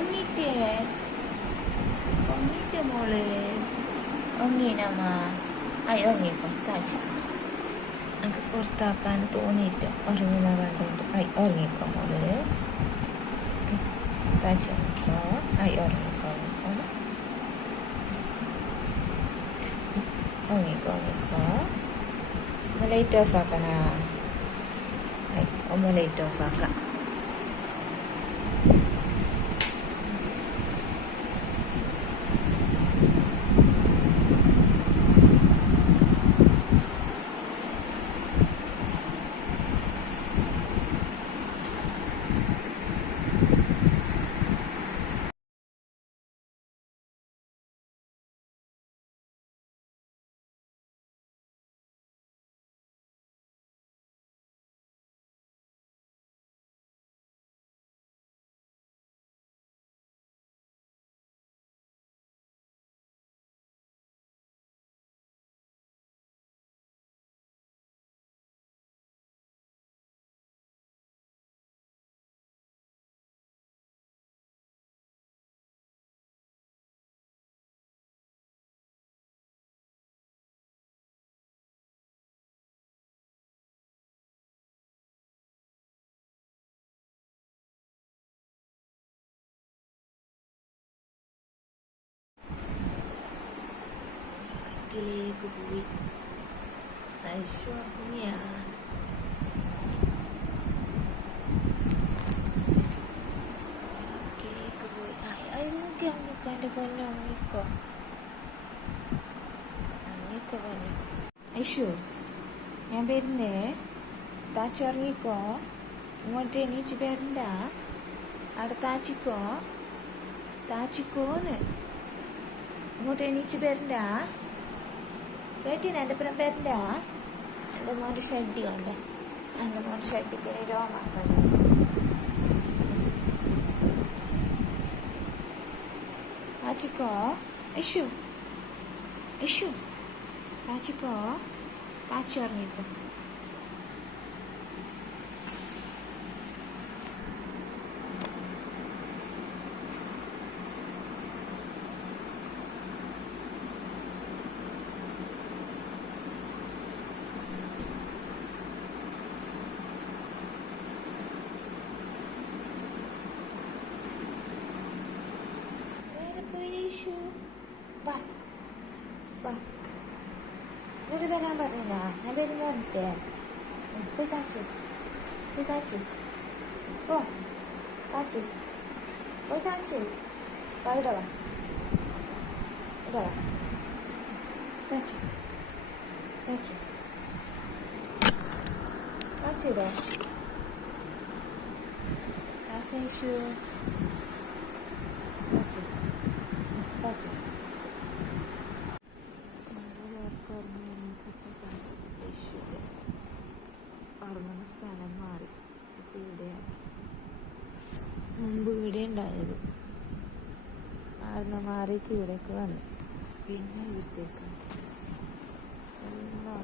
언니 때 언니 때 몰래 언니 남아 아 언니 거까지 아까 꼬르타 아빠는 또 언니 때 얼음이 나갈 건데 아 언니 거 몰래 까지 없어 아 언니 거 언니 거 언니 거 레이터 파가나 아 오므레이터 파가 ഇതിലേക്ക് പോയി ഐശ്വര്യ ഇതിലേക്ക് പോയി അയമുക്കി അമ്മിക്കോ എൻ്റെ പൊന്നെ അമ്മിക്കോ അമ്മിക്കോ പൊന്നെ ഐഷു ഞാൻ വരുന്നേ താച്ചി ഇറങ്ങിക്കോ ഇങ്ങോട്ട് എണീച്ച് വരണ്ട അവിടെ താച്ചിക്കോ താച്ചിക്കോന്ന് ഇങ്ങോട്ട് എണീച്ച് വരണ്ട കേട്ടിന എന്റെ പുറം ആ എന്റെ മോന്റെ ഷഡ്ഡി ഉണ്ട് എന്റെ മോന്റെ ഷഡ്ഡിക്ക് രോമാക്കണ്ട താച്ചിക്കോ ഇഷു. ഇഷു. 週ばばノルベナバルナナベルモンてブタチブタチおタチおタチバウラバあラバタチタチタチでタチシュー ഉറങ്ങുന്ന സ്ഥലം മാറി. ഇപ്പൊ ഇവിടെയാക്കി മുമ്പ് ഇവിടെ ഉണ്ടായത്. ആടുന്ന് മാറിയിട്ട് ഇവിടേക്ക് വന്നു. പിന്നെ ഇവിടത്തേക്ക് എല്ലാം